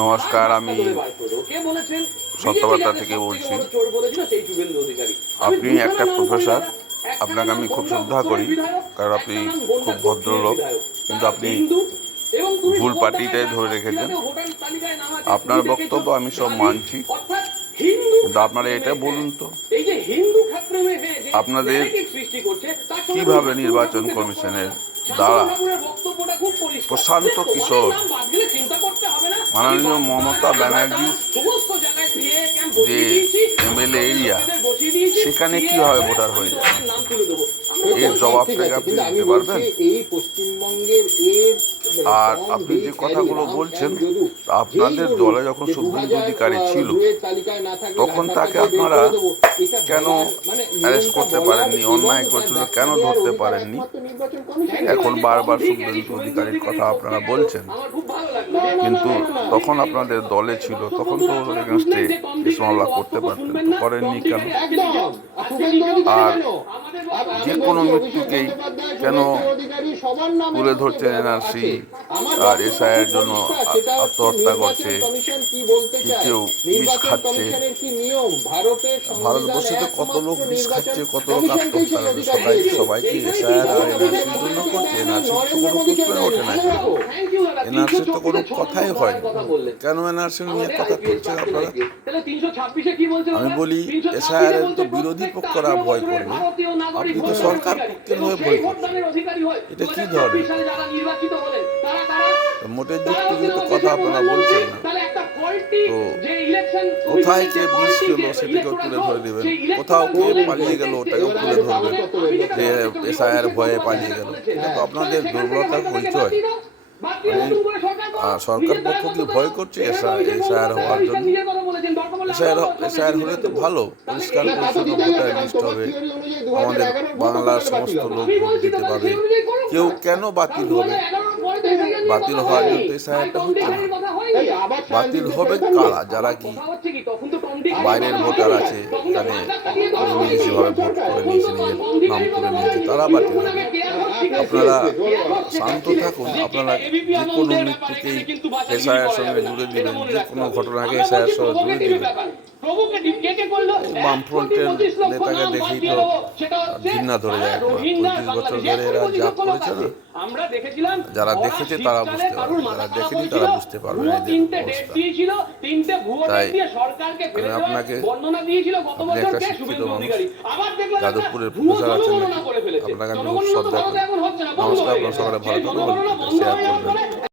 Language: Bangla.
নমস্কার, আমি সত্যবার্তা থেকে বলছি। আপনি একটা প্রফেসর, আপনাকে আমি খুব শ্রদ্ধা করি, কারণ আপনি খুব ভদ্রলোক, কিন্তু আপনি ভুল পার্টিটাই ধরে রেখেছেন। আপনার বক্তব্য আমি সব মানছি, কিন্তু আপনারা এটা বলুন তো, আপনাদের কিভাবে নির্বাচন কমিশনের দ্বারা প্রশান্ত কিশোর, মাননীয় মমতা ব্যানার্জি যে এমএলএ এরিয়া, সেখানে কিভাবে ভোটার হয়ে যায়, এর জবাবটাকে আপনি দিতে পারবেন? আর আপনি যে কথাগুলো বলছেন, আপনাদের দলে যখন শুভেন্দু অধিকারী ছিল, তখন তাকে আপনারা কেন অ্যারেস্ট করতে পারেননি? অন্যায় করেছিল কেন ধরতে পারেননি? এখন বারবার শুভেন্দু অধিকারীর কথা আপনারা বলছেন, কিন্তু তখন আপনাদের দলে ছিল, তখন তো এগেনস্টে কেস মামলা করতে পারতেন, করেননি কেন? আর যে কোনো মৃত্যুকেই কেন তুলে ধরছেন এনআরসি আর এসআইয়ের জন্য আত্মহত্যা করছে, কেউ বিষ খাচ্ছে? ভারতবর্ষে তো কত লোক বিষ খাচ্ছে, কত লোক আত্মহত্যা করছে, সবাই কি এসআইআর আর এনআরসির জন্য করছে? এনআরসির তো কোনো প্রশ্নই ওঠে না, এনআরসির তো কোনো কথাই হয়। কেন এনআরসি নিয়ে কথা তুলছেন আপনারা? আমি বলি, এসআইআর এর তো বিরোধী পক্ষরা ভয় করবে, আপনি তো সরকার পক্ষের হয়ে ভয় করছেন। এটা কি ধরনের মোটের যুক্তিযুক্ত কথা আপনারা বলছেন না? তো কোথায় কে বিষ খেলো সেটাকেও তুলে ধরে দেবেন, কোথাও কে পালিয়ে গেল ওটাকেও তুলে ধরবেন যে এসআইআর ভয়ে পালিয়ে গেল। এটা তো আপনাদের দুর্বলতার পরিচয়। সরকার পক্ষ কি ভয় করছে এসআইআর হওয়ার জন্য? এসআইআর হলে তো ভালো, পরিষ্কার পরিচ্ছন্ন ভোটার লিস্ট হবে, আমাদের বাংলার সমস্ত লোক ভোট দিতে পাবে। কেউ কেন বাতিল হবে? বাতিল হওয়ার জন্য এসআইআরটা হচ্ছে না। বাতিল হবে কারা? যারা কি বাইরের ভোটার আছে, এখানে নির্বিশেষভাবে ভোট করে নিয়েছে, নিজের নাম করে নিয়েছে, তারা বাতিল হবে। আপনারা শান্ত থাকুন। আপনারা যে কোনো মৃত্যুকেই এসআইআর সঙ্গে জুড়ে দিবেন, যে কোনো ঘটনাকে এসআইআর সঙ্গে জুড়ে দিবেন। বামফ্রন্টের নেতাকে দেখেই তো ঘৃণা ধরে যায়। 35 বছর ধরে এরা যা করেছে না, যারা দেখেছে তারা বুঝতে পারবে, যারা দেখেনি তারা বুঝতে পারবে না এদের অবস্থা। তাই আমি আপনাকে, আপনি একটা শিক্ষিত মানুষ, যাদবপুরের প্রফেসর আছেন নাকি, আপনাকে আমি খুব শ্রদ্ধা করি। নমস্কার, আপনার সকালে ভালো থাকুন, শেয়ার করবেন।